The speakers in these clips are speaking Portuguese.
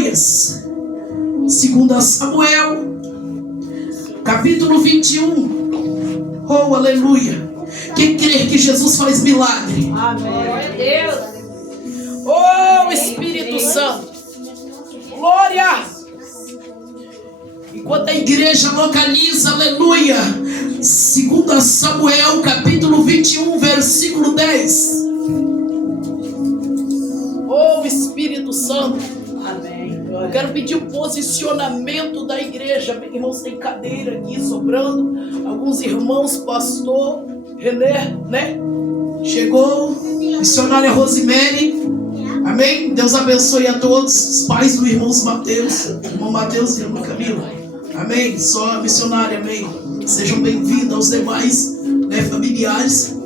Aleluias. 2 Samuel, capítulo 21. Oh, aleluia. Quem crê que Jesus faz milagre? Amém. Deus. Oh, Espírito Santo. Glória. Enquanto a igreja localiza, aleluia, 2 Samuel, capítulo 21, versículo 10. Oh, Espírito Santo. Amém. Eu quero pedir o posicionamento da igreja. Bem, irmãos, tem cadeira aqui sobrando. Alguns irmãos, pastor René, né? Chegou. Missionária Rosemary. Amém? Deus abençoe a todos. Os pais do irmão Mateus. Irmão Mateus e irmã Camila. Amém? Só a missionária, amém? Sejam bem-vindos aos demais, né, familiares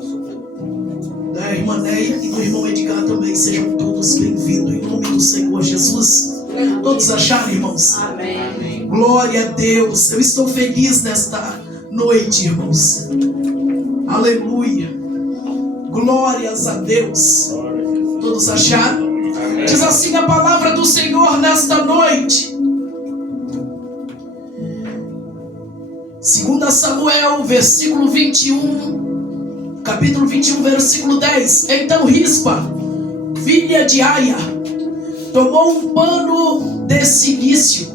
da irmã Neia e do irmão Edgar também. Sejam todos bem-vindos em nome do Senhor Jesus. Todos acharam, irmãos? Amém. Glória a Deus. Eu estou feliz nesta noite, irmãos. Aleluia. Glórias a Deus. Todos acharam? Amém. Diz assim a palavra do Senhor nesta noite. 2 Samuel, versículo 21, capítulo 21, versículo 10. Então Rispa, filha de Aia, tomou um pano de cilício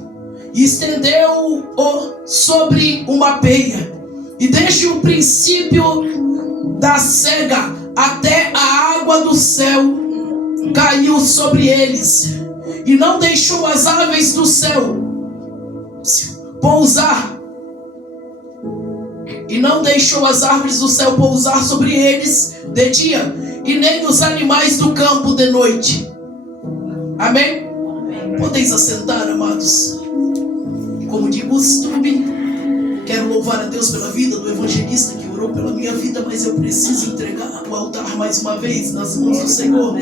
e estendeu-o sobre uma peia, e desde o princípio da cega até a água do céu caiu sobre eles, e não deixou as aves do céu pousar. E não deixou as árvores do céu pousar sobre eles de dia, e nem os animais do campo de noite. Amém? Amém. Podeis assentar, amados. Como de costume, quero louvar a Deus pela vida do evangelista que orou pela minha vida, mas eu preciso entregar o altar mais uma vez nas mãos do Senhor.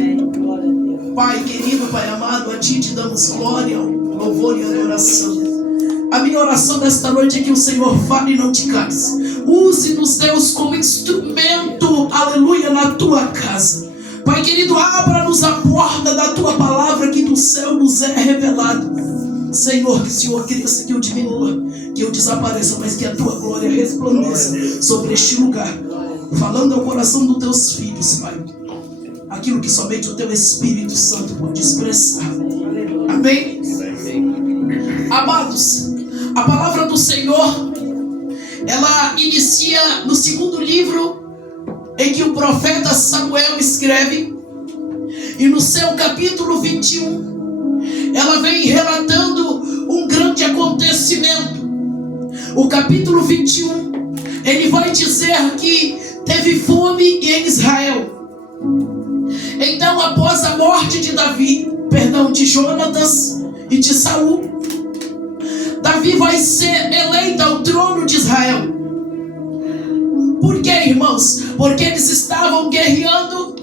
Pai querido, Pai amado, a Ti te damos glória, louvor e adoração. A minha oração desta noite é que o Senhor fale e não te cales. Use-nos, Deus, como instrumento, aleluia, na Tua casa. Pai querido, abra-nos a porta da Tua palavra que do céu nos é revelado. Senhor, que o Senhor cresça, que eu diminua, que eu desapareça, mas que a Tua glória resplandeça sobre este lugar, falando ao coração dos Teus filhos, Pai, aquilo que somente o Teu Espírito Santo pode expressar. Amém? Amados, a palavra do Senhor, ela inicia no segundo livro em que o profeta Samuel escreve, e no seu capítulo 21, ela vem relatando um grande acontecimento. O capítulo 21, ele vai dizer que teve fome em Israel. Então, após a morte de Jonatas e de Saul, Davi vai ser eleito ao trono de Israel. Por quê, irmãos? Porque eles estavam guerreando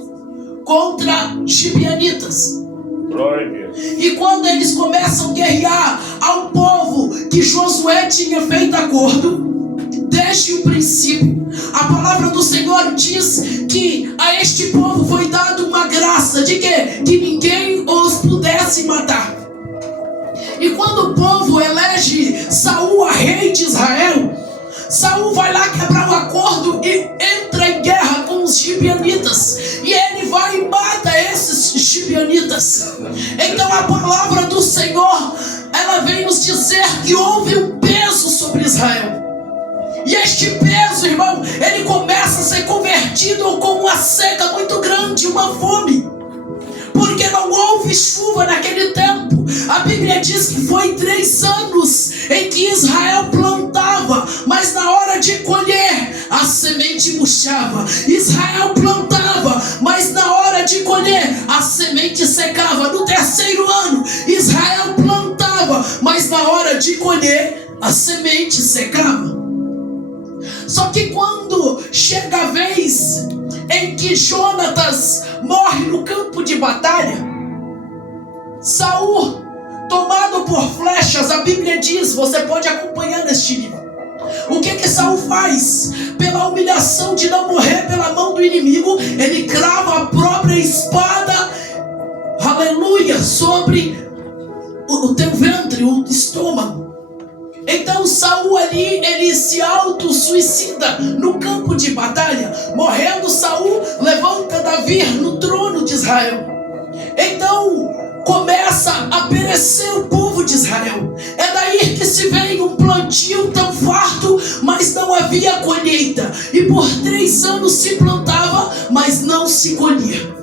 contra gibeonitas. E quando eles começam a guerrear ao povo que Josué tinha feito acordo, desde o princípio, a palavra do Senhor diz que a este povo foi dada uma graça de quê? Que ninguém os pudesse matar. E quando o povo elege Saul a rei de Israel, Saul vai lá quebrar o acordo e entra em guerra com os gibeonitas. E ele vai e mata esses gibeonitas. Então a palavra do Senhor, ela vem nos dizer que houve um peso sobre Israel. E este peso, irmão, ele começa a ser convertido com uma seca muito grande, uma fome. Porque não houve chuva naquele tempo. A Bíblia diz que foi 3 anos em que Israel plantava, mas na hora de colher, a semente murchava. Israel plantava, mas na hora de colher, a semente secava. No 3º ano, Israel plantava, mas na hora de colher, a semente secava. Só que quando chega a vez em que Jonatas morre no campo de batalha, Saul, tomado por flechas, a Bíblia diz, você pode acompanhar neste livro, o que Saul faz? Pela humilhação de não morrer pela mão do inimigo, ele crava a própria espada, aleluia, sobre o teu ventre, o estômago. Então Saul ali, ele se auto-suicida no campo de batalha. Morrendo Saul, levanta Davi no trono de Israel. Então começa a perecer o povo de Israel. É daí que se vem um plantio tão farto, mas não havia colheita. E por 3 anos se plantava, mas não se colhia.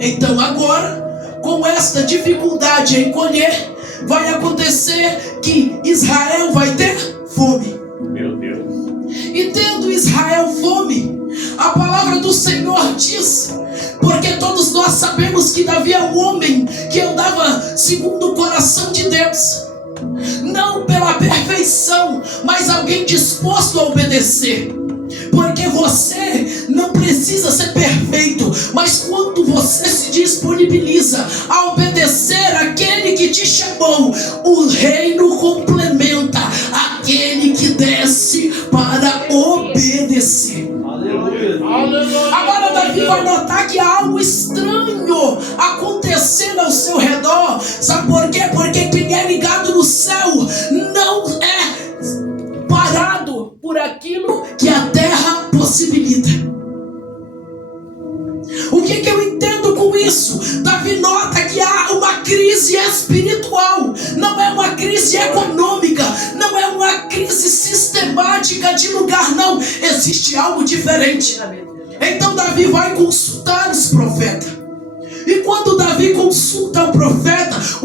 Então agora, com esta dificuldade em colher, vai acontecer que Israel vai ter fome. Meu Deus. E tendo Israel fome, a palavra do Senhor diz, porque todos nós sabemos que Davi é um homem que andava segundo o coração de Deus, não pela perfeição, mas alguém disposto a obedecer. Porque você não precisa ser perfeito, mas quando você se disponibiliza a obedecer aquele que te chamou, o reino complementa aquele que desce para obedecer. Aleluia. Agora Davi vai notar que há algo estranho acontecendo ao seu redor. Sabe por quê? Porque quem é ligado no céu não é parado por aquilo que a terra possibilita. O que eu entendo com isso? Davi nota que há uma crise espiritual. Não é uma crise econômica, não é uma crise sistemática de lugar, não. Existe algo diferente. Então Davi vai consultar os profetas. E quando Davi consulta o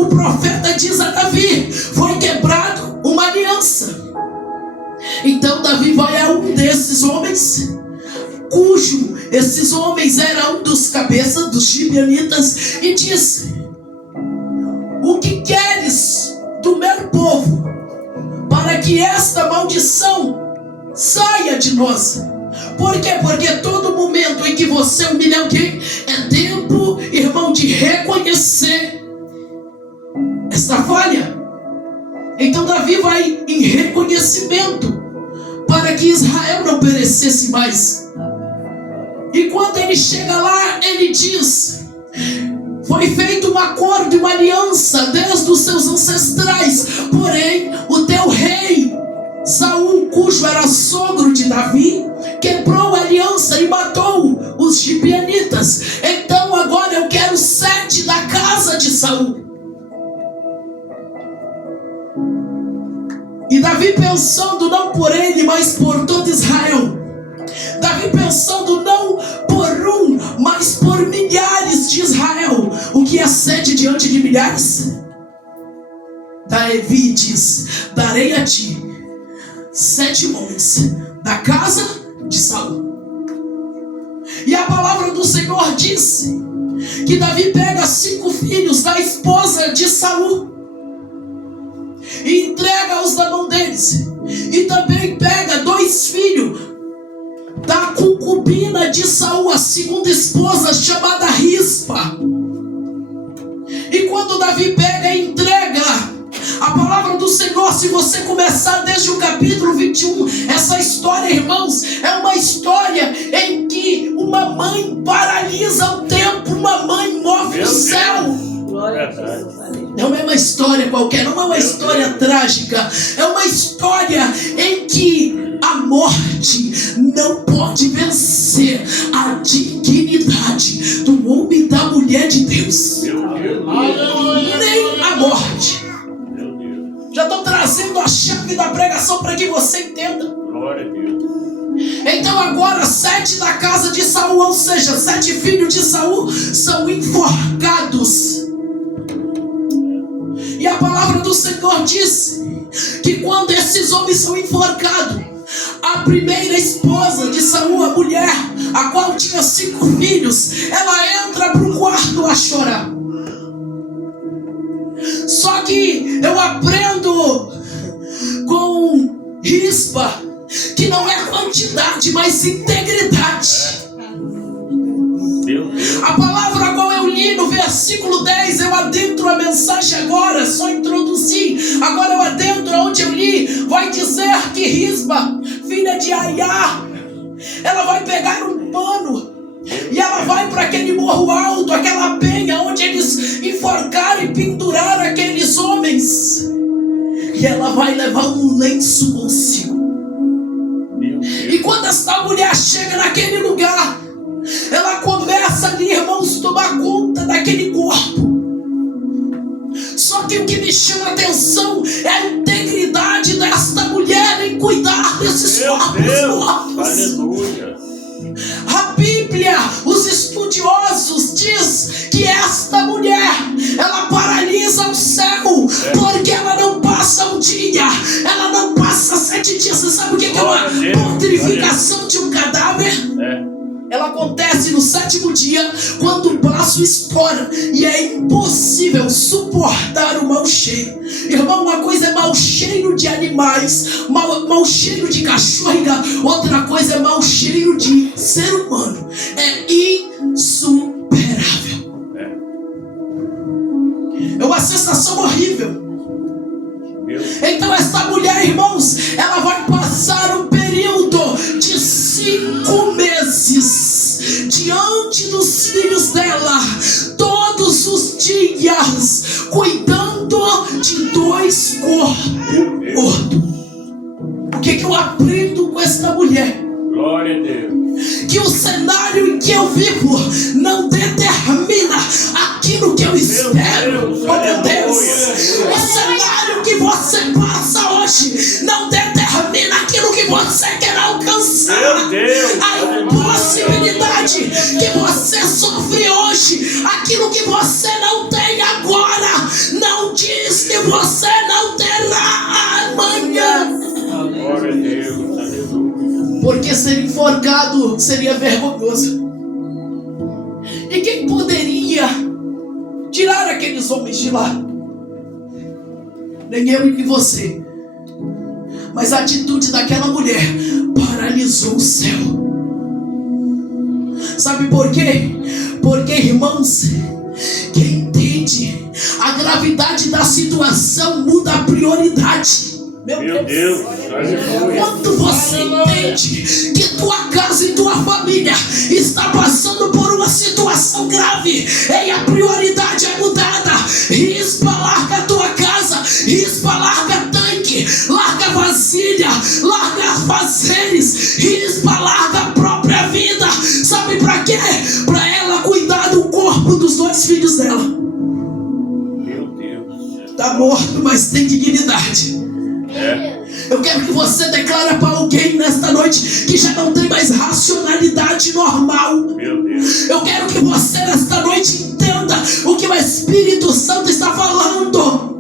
profeta diz a Davi: foi quebrado uma aliança. Então Davi vai a um desses homens, cujo esses homens eram um dos cabeças dos gibeonitas, e diz: o que queres do meu povo, para que esta maldição saia de nós? Por quê? Porque todo momento em que você humilha alguém é tempo, irmão, de reconhecer esta falha. Então Davi vai em reconhecimento para que Israel não perecesse mais. E quando ele chega lá, ele diz: foi feito um acordo, uma aliança desde os seus ancestrais, porém o teu rei Saul, cujo era sogro de Davi, quebrou a aliança e matou os gibeonitas. Então agora eu quero 7 da casa de Saul. E Davi pensando não por ele, mas por todo Israel. Davi pensando não por um, mas por milhares de Israel. O que é 7 diante de milhares? Davi diz: darei a ti 7 homens da casa de Saul. E a palavra do Senhor diz que Davi pega 5 filhos da esposa de Saul e entrega-os na mão deles. E também pega 2 filhos da concubina de Saul, a segunda esposa, chamada Rispa. E quando Davi pega e entrega, a palavra do Senhor, se você começar desde o capítulo 21, essa história, irmãos, é uma história em que uma mãe paralisa o tempo, uma mãe move o céu. Não é uma história qualquer, não é uma história trágica, é uma história em que a morte não pode vencer a dignidade do homem e da mulher de Deus. Nem a morte. Já estou trazendo a chave da pregação para que você entenda. Glória a Deus. Então agora 7 da casa de Saul, ou seja, 7 filhos de Saul, são enforcados. E a palavra do Senhor diz que quando esses homens são enforcados, a primeira esposa de Saul, a mulher, a qual tinha 5 filhos, ela entra para o quarto a chorar. Só que eu aprendo com Rispa que não é quantidade, mas integridade. A palavra a qual eu li no versículo 10, eu adentro a mensagem agora, só introduzi. Agora eu adentro onde eu li, vai dizer que Rispa, filha de Aiá, ela vai pegar um pano e ela vai para aquele morro alto, aquela penha onde eles enforcaram e penduraram aqueles homens. que ela vai levar um lenço consigo. E quando esta mulher chega naquele lugar, ela começa ali, irmãos, tomar conta daquele corpo. Só que o que me chama a atenção é a integridade desta mulher em cuidar desses corpos mortos. Aleluia. A Bíblia, os estudiosos diz que esta mulher, ela paralisa o céu, porque ela não passa um dia, ela não passa 7 dias. Você sabe o que é uma putrificação de um cadáver? Ela acontece no 7º dia, quando o braço estoura, e é impossível suportar o mau cheiro. Irmão, uma coisa é mau cheiro de animais, mau cheiro de cachorro, outra coisa é mau cheiro de ser humano. É insuperável. É uma sensação horrível. Então esta mulher, irmãos, ela vai passar um período de 5 meses diante dos filhos dela, todos os dias, cuidando de 2 corpos mortos. O que eu aprendo com esta mulher? Glória a Deus. Que o cenário em que eu vivo não determina aquilo que eu espero. Oh meu Deus! O cenário que você passa hoje não determina aquilo que você quer alcançar. A impossibilidade que você sofre hoje, aquilo que você não tem agora, não diz que você não terá amanhã. Glória a Deus. Aleluia. Porque ser enforcado seria vergonhoso. E quem poderia tirar aqueles homens de lá? Nem eu e nem você. Mas a atitude daquela mulher paralisou o céu. Sabe por quê? Porque, irmãos, quem entende a gravidade da situação muda a prioridade. Meu Deus. Quando você entende que tua casa e tua família está passando por uma situação grave, e a prioridade é mudada. Rispa, larga a tua casa, rispa, larga tanque, larga vasilha, larga fazeres, rispa, larga a própria vida. Sabe pra quê? Pra ela cuidar do corpo dos 2 filhos dela. Meu Deus. Tá morto, mas tem dignidade. Eu quero que você declare para alguém nesta noite que já não tem mais racionalidade normal. Meu Deus. Eu quero que você nesta noite entenda o que o Espírito Santo está falando.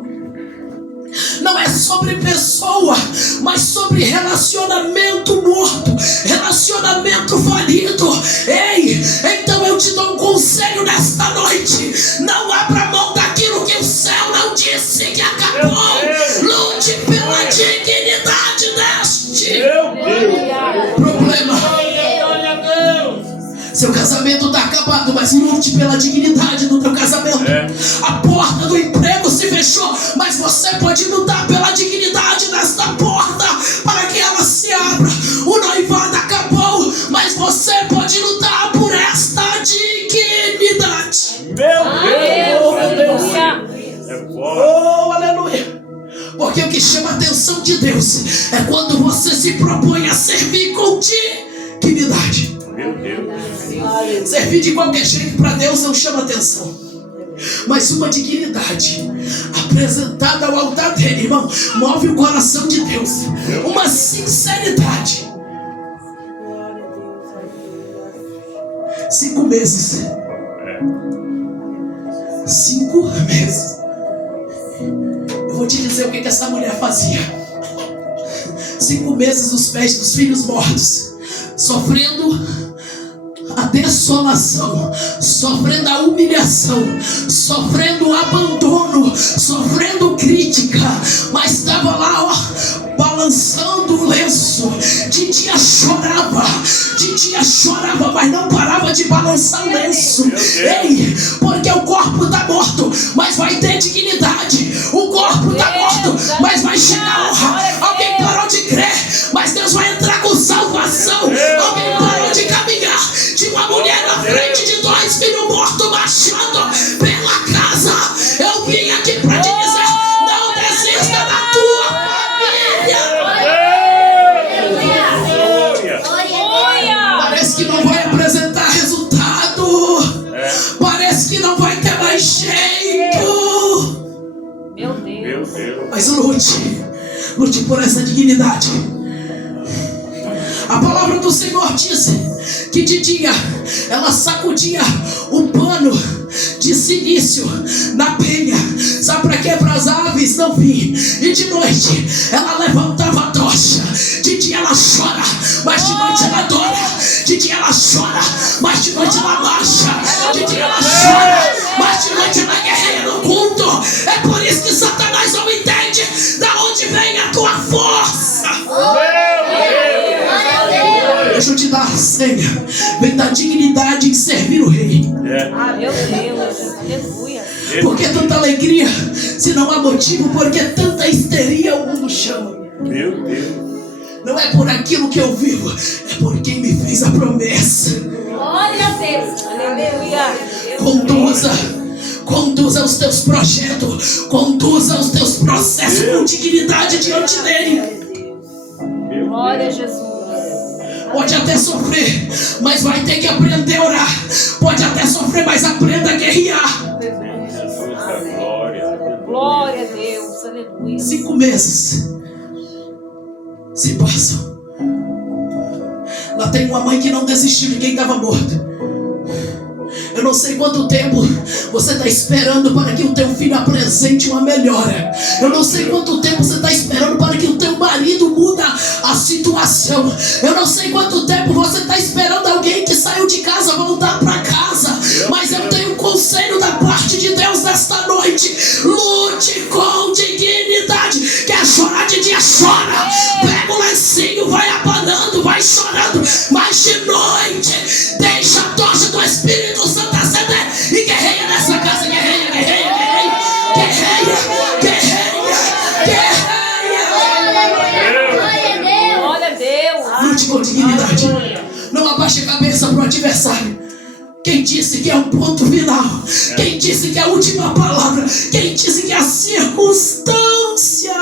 Não é sobre pessoa, mas sobre relacionamento morto, relacionamento falido. Ei, então eu te dou um conselho nesta noite: não abra mão daquilo que o céu não disse que acabou. Lute pela dignidade deste problema. Seu casamento está acabado, mas lute pela dignidade do teu casamento. A porta do emprego se fechou, mas você pode lutar pela dignidade desta porta para que ela se abra. O noivado acabou, mas você pode lutar por esta dignidade. Meu Deus. Oh, aleluia. Porque o que chama a atenção de Deus é quando você se propõe a servir com dignidade. Meu Deus. Servir de qualquer jeito para Deus não chama atenção. Mas uma dignidade apresentada ao altar dele, irmão, move o coração de Deus. Uma sinceridade. 5 meses. 5 meses. Eu vou te dizer o que essa mulher fazia. 5 meses os pés dos filhos mortos, sofrendo a desolação, sofrendo a humilhação, sofrendo o abandono, sofrendo crítica, mas estava lá, ó, balançando o lenço. De dia chorava, mas não parava de balançar o lenço. Ei, porque o corpo está morto, mas vai ter dignidade. O corpo está morto, mas vai chegar honra. Alguém parou de crer, mas Deus vai entrar com salvação. Alguém parou de caminhar, de uma mulher na frente de 2 filhos mortos marchando pela casa. Eu vim aqui para te dizer: não desista da tua Deus. Mas lute por essa dignidade. A palavra do Senhor diz que de dia ela sacudia o pano de silício na penha. Sabe para quê? Para as aves não virem. E de noite ela levantava a tocha. De dia ela chora, mas de noite ela adora. De dia ela chora, mas de noite ela marcha. De dia ela chora, mas de noite ela guerreia no culto. É por isso que Satanás não entende da onde vem a tua força. Deixa eu te dar a senha. Vem da dignidade de servir o rei. Meu Deus, aleluia. Por que tanta alegria se não há motivo? Por que tanta histeria o mundo chama? Meu Deus. Não é por aquilo que eu vivo, é por quem me fez a promessa. Glória a Deus, aleluia. Conduza os teus projetos, conduza os teus processos com dignidade diante dele. Glória a Jesus. Pode até sofrer, mas vai ter que aprender a orar. Pode até sofrer, mas aprenda a guerrear. Jesus, a glória. Glória a Deus, aleluia. 5 meses se passam. Lá tem uma mãe que não desistiu de quem estava morto. Eu não sei quanto tempo você está esperando para que o teu filho apresente uma melhora. Eu não sei quanto tempo você está esperando para que o teu marido muda a situação. Eu não sei quanto tempo você está esperando alguém que saiu de casa voltar para casa. Mas eu tenho um conselho da parte de Deus nesta noite. Lute com dignidade. Quer chorar de dia, chora. Pega o lencinho, vai abanando, vai chorando. Mas de noite, deixa a tocha do Espírito Santo acender e guerreia nessa casa. Guerreia, guerreia, guerreia. Guerreia, guerreia, guerreia. Glória a Deus. Lute com dignidade. Não abaixe a cabeça para o adversário. Quem disse que é o ponto final? Quem disse que é a última palavra? Quem disse que é a circunstância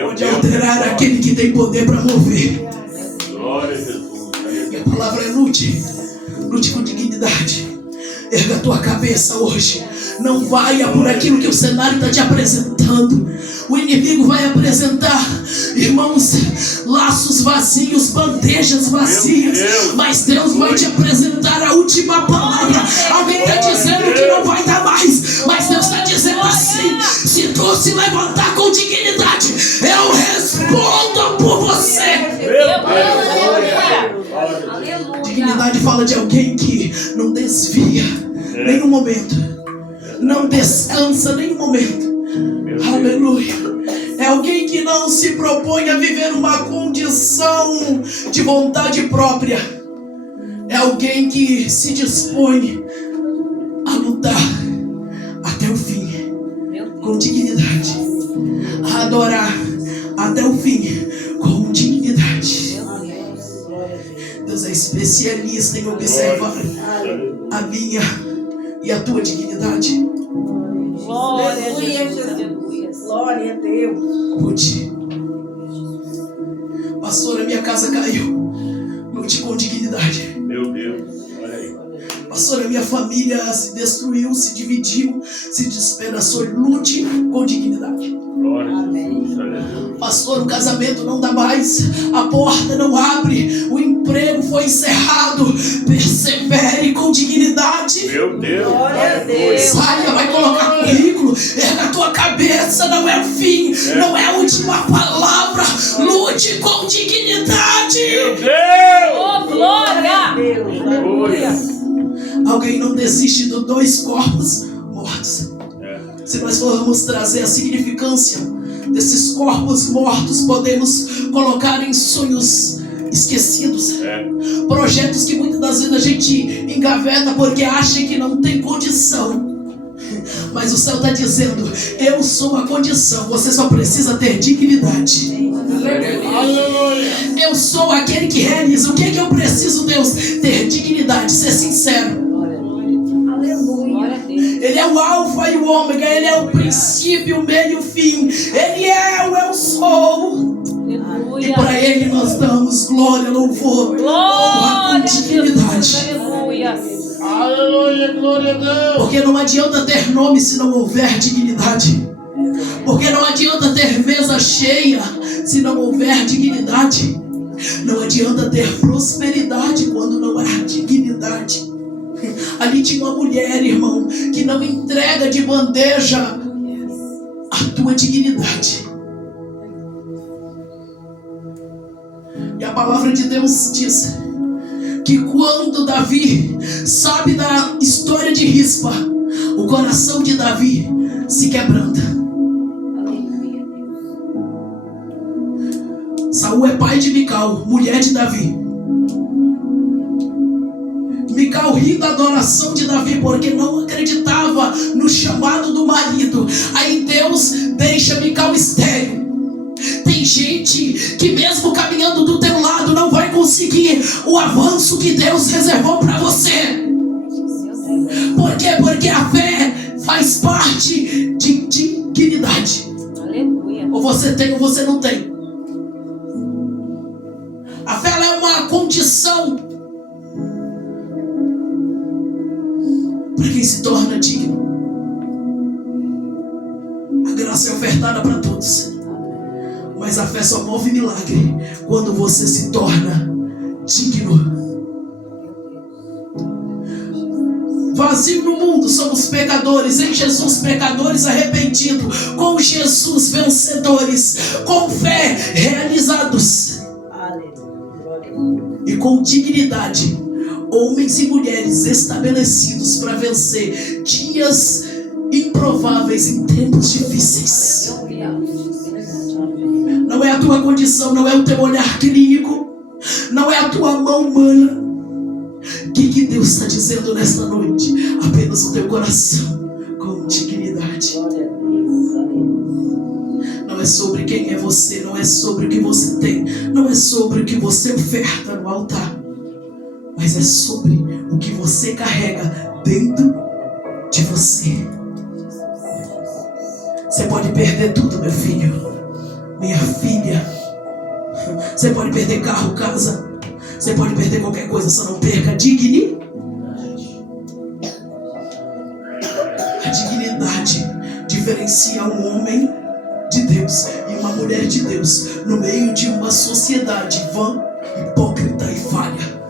pode alterar aquele que tem poder para mover? Glória a Jesus. E a palavra é lute. Lute com dignidade. Erga a tua cabeça hoje. Não vaia por aquilo que o cenário está te apresentando. O inimigo vai apresentar, irmãos, laços vazios, bandejas vazias. Mas Deus vai te apresentar a última palavra. Alguém está dizendo que não vai dar mais, mas Deus está dizendo assim: se tu se levantar com dignidade, eu respondo por você. Aleluia. Dignidade fala de alguém que não desvia nenhum momento, não descansa nenhum momento. Aleluia. É alguém que não se propõe a viver uma condição de vontade própria. É alguém que se dispõe a lutar até o fim, com dignidade, a adorar até o fim, com dignidade. Deus é especialista em observar a minha e a tua dignidade. Glória a Jesus. Glória a Deus. Lute. Pastor, a minha casa caiu. Lute com dignidade. Meu Deus. Olha aí. Pastor, a minha família se destruiu, se dividiu, se despedaçou. Lute com dignidade. Glória a Jesus. Aleluia. Pastor, o casamento não dá mais, a porta não abre, o emprego foi encerrado. Persevere com dignidade. Meu Deus. Glória a Deus. Saia, vai colocar currículo. Erga a tua cabeça, não é o fim, não é a última palavra. Lute com dignidade. Meu Deus. Oh, glória. Glória. Alguém não desiste dos 2 corpos mortos. Se nós formos trazer a significância desses corpos mortos, podemos colocar em sonhos esquecidos, projetos que muitas das vezes a gente engaveta porque acha que não tem condição. Mas o céu está dizendo: eu sou a condição, você só precisa ter dignidade. Eu sou aquele que realiza. O que é que eu preciso, Deus? Ter dignidade, ser sincero. Glória a Deus. Ele é o alfa e o ômega, ele é o princípio, o meio e o fim. Ele é o eu sou. E para Aleluia. ele nós damos glória, louvor, honra Glória com a Jesus. dignidade. Aleluia. Aleluia, glória a Deus. Porque não adianta ter nome se não houver dignidade. Porque não adianta ter mesa cheia se não houver dignidade. Não adianta ter prosperidade quando não há dignidade. Ali tinha uma mulher, irmão, que não entrega de bandeja a tua dignidade. E a palavra de Deus diz que quando Davi sabe da história de Rispa, o coração de Davi se quebranta. Saul é pai de Mical, mulher de Davi. Mical ri da adoração de Davi porque não acreditava no chamado do marido. Aí Deus deixa Mical estéril. Tem gente que mesmo caminhando do teu lado não vai conseguir o avanço que Deus reservou para você. Por quê? Porque a fé faz parte de dignidade. Aleluia. Ou você tem ou você não tem. A fé ela é uma condição para quem se torna digno. A graça é ofertada para todos, mas a fé só move milagre quando você se torna digno. Vazio no mundo, somos pecadores. Em Jesus, pecadores arrependidos. Com Jesus, vencedores. Com fé, realizados. E com dignidade, homens e mulheres estabelecidos para vencer dias improváveis em tempos difíceis. Não é a tua condição, não é o teu olhar clínico, não é a tua mão humana. O que Deus está dizendo nesta noite? Apenas o teu coração com dignidade. Não é sobre quem é você, não é sobre o que você tem, não é sobre o que você oferta no altar, mas é sobre o que você carrega dentro de você. Você pode perder tudo, meu filho, minha filha. Você pode perder carro, casa. Você pode perder qualquer coisa, só não perca a dignidade. A dignidade diferencia um homem de Deus e uma mulher de Deus no meio de uma sociedade vã, hipócrita e falha.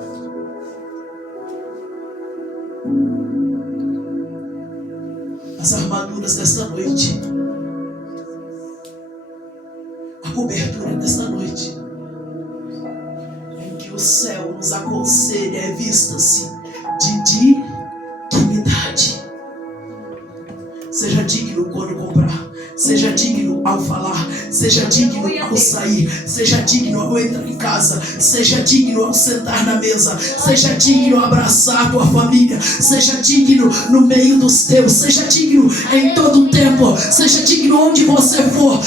As armaduras desta noite, a cobertura desta noite, em que o céu nos aconselha, é vista-se de dignidade. Seja digno quando comprar, seja digno ao falar, seja digno ao sair, seja digno ao entrar em casa, seja digno ao sentar na mesa, seja digno ao abraçar a tua família, seja digno no meio dos teus, seja digno em todo o tempo, seja digno onde você for.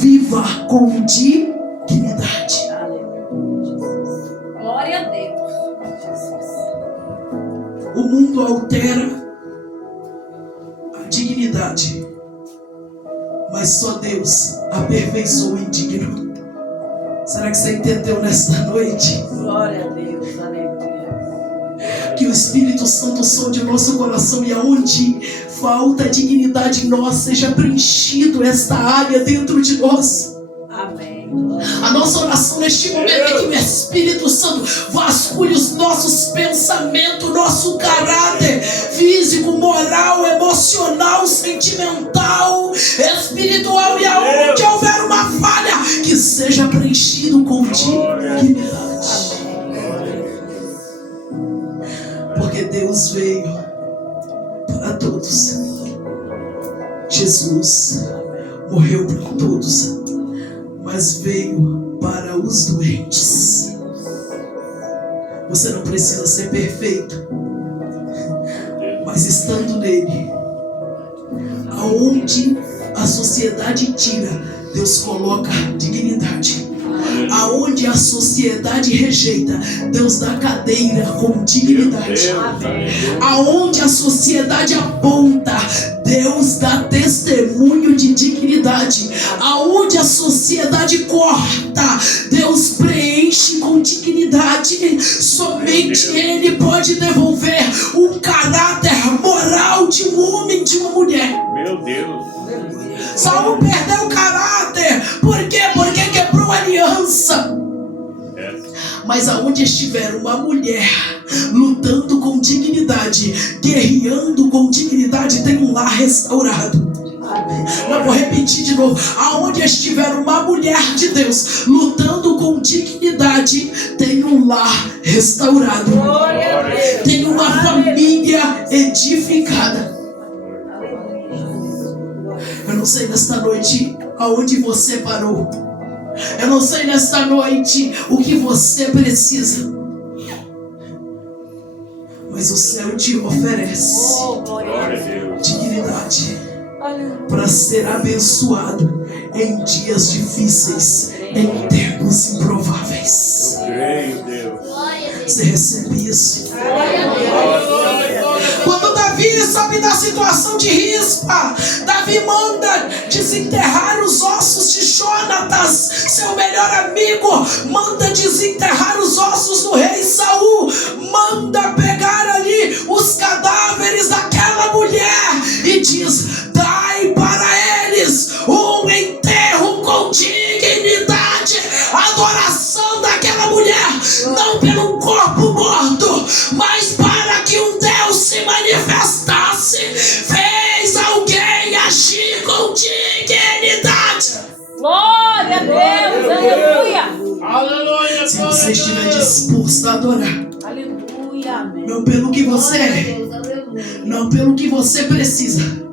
Viva com dignidade. Glória a Deus. O mundo altera a dignidade, mas só Deus aperfeiçoa o indigno. Será que você entendeu nesta noite? Glória a Deus, aleluia. Que o Espírito Santo sonde o nosso coração e aonde falta dignidade em nós, seja preenchido esta área dentro de nós. Amém. A nossa oração neste momento é que o Espírito Santo vasculhe os nossos pensamentos, nosso caráter físico, moral, emocional, sentimental, espiritual, e aonde houver uma falha, que seja preenchido com dignidade. Porque Deus veio para todos. Jesus morreu para todos, mas veio para os doentes. Você não precisa ser perfeito, mas estando nele, aonde a sociedade tira, Deus coloca dignidade. Aonde a sociedade rejeita, Deus dá cadeira com dignidade. Aonde a sociedade aponta, Deus dá testemunho de dignidade. Aonde a sociedade corta, Deus preenche com dignidade. Somente Ele pode devolver o caráter moral de um homem, de uma mulher. Meu Deus. Saul perdeu o caráter. Por quê? Porque quebrou a aliança. Mas aonde estiver uma mulher lutando com dignidade, guerreando com dignidade, tem um lar restaurado. Eu vou repetir de novo. Aonde estiver uma mulher de Deus lutando com dignidade, tem um lar restaurado. Tem uma família edificada. Eu não sei nesta noite aonde você parou. Eu não sei nesta noite o que você precisa. Mas o céu te oferece dignidade para ser abençoado em dias difíceis, em tempos improváveis. Você recebe isso? Quando Davi sabe da situação de Rispa, Davi manda desenterrar os ossos de Jonatas, seu melhor amigo, manda desenterrar os ossos do rei Saul, manda pegar ali os cadáveres daquela mulher e diz: dai para eles um enterro com dignidade, adoração daquela mulher, não pelo corpo morto, mas para que um Deus se manifestasse, fez alguém agir com dignidade. Glória a Deus, aleluia. Aleluia. Se você estiver disposto a adorar, Aleluia, amém. não pelo que você é, não pelo que você precisa,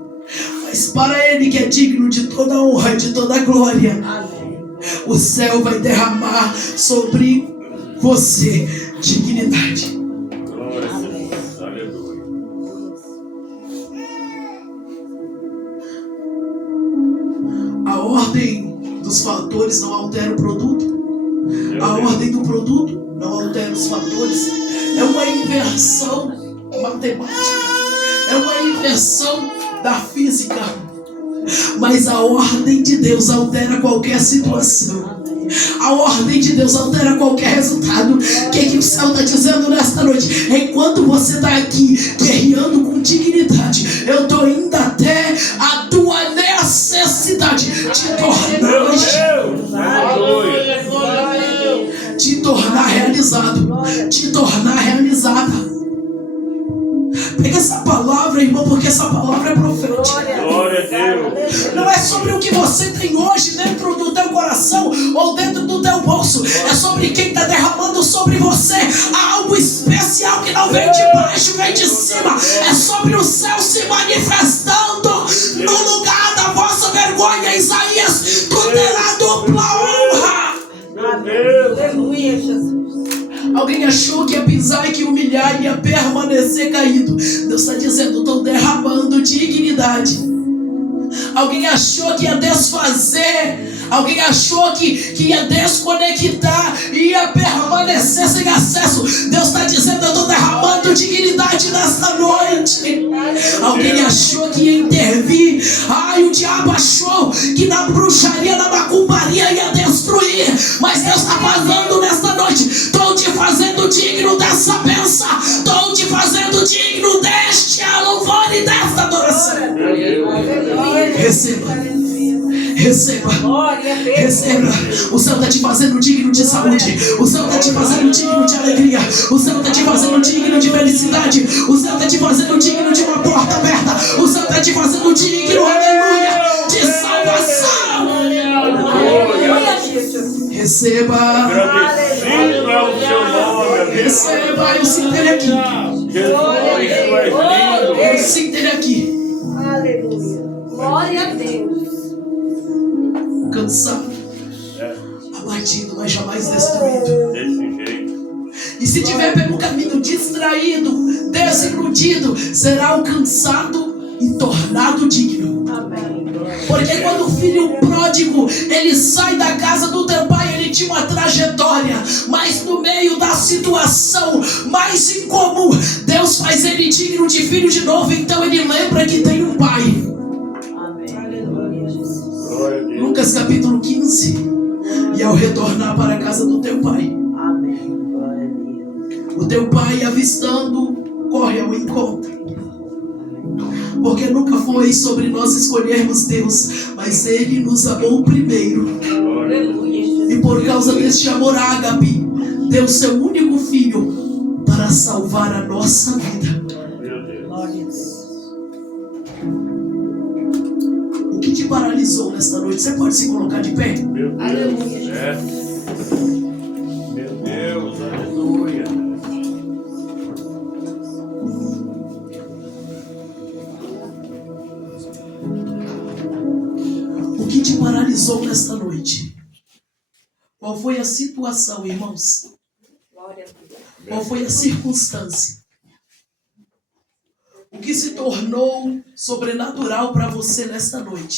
mas para Ele que é digno de toda honra e de toda glória, o céu vai derramar sobre você dignidade. Glória a Deus. Aleluia. A ordem dos fatores não altera o produto. A ordem do produto não altera os fatores. É uma inversão matemática. É uma inversão da física. Mas a ordem de Deus altera qualquer situação. A ordem de Deus altera qualquer resultado. O que o céu está dizendo nesta noite? Enquanto você está aqui guerreando com dignidade, eu estou indo até a tua necessidade te tornar realizado, te tornar realizada. Pega essa palavra, irmão, porque essa palavra é profética. Glória a Deus. Não é sobre o que você tem hoje dentro do teu coração ou dentro do teu bolso. É sobre quem está derramando sobre você algo especial que não vem de baixo, vem de cima. É sobre o céu se manifestando no lugar da vossa vergonha. Isaías, tu terá dupla honra. Meu Deus. Aleluia, Jesus. Alguém achou que ia pisar e que humilhar e ia permanecer caído. Deus está dizendo: estou derramando dignidade. Alguém achou que ia desfazer. Alguém achou que ia desconectar e ia permanecer sem acesso. Deus está dizendo: eu estou derramando dignidade nesta noite. Alguém achou que ia intervir. Ai, o diabo achou que na bruxaria, na macumbaria ia destruir. Mas Deus está falando nesta noite: estou te fazendo digno dessa bênção. Estou te fazendo digno deste louvor e desta adoração. Receba. Receba. Receba. O céu está te fazendo digno de saúde. O céu está te fazendo digno de alegria. O céu está te fazendo digno de felicidade. O céu está te fazendo digno de uma porta aberta. O céu está te fazendo digno, aleluia, de salvação. Receba. Agradecido é o seu nome. Receba. Eu sinto Ele aqui. Eu sinto Ele aqui. Aleluia. Glória a Deus. Cansado, abatido, mas jamais destruído. Desse jeito. E se tiver pelo caminho distraído, desiludido, será alcançado e tornado digno. Amém. Porque quando o filho pródigo, ele sai da casa do teu pai, ele tinha uma trajetória, mas no meio da situação mais incomum, Deus faz ele digno de filho de novo. Então ele lembra que tem um pai. Lucas capítulo 15. E ao retornar para a casa do teu pai, Glória a Deus. O teu pai, avistando, corre ao encontro. Porque nunca foi sobre nós escolhermos Deus, mas Ele nos amou primeiro. E por causa deste amor ágape, deu seu único filho para salvar a nossa vida. Meu Deus. Glória a Deus. O que te paralisou nesta noite? Você pode se colocar de pé? Meu Deus. Aleluia. É. Meu Deus, aleluia. O que te paralisou nesta noite? Qual foi a situação, irmãos? Glória a Deus. Qual foi a circunstância? O que se tornou sobrenatural para você nesta noite?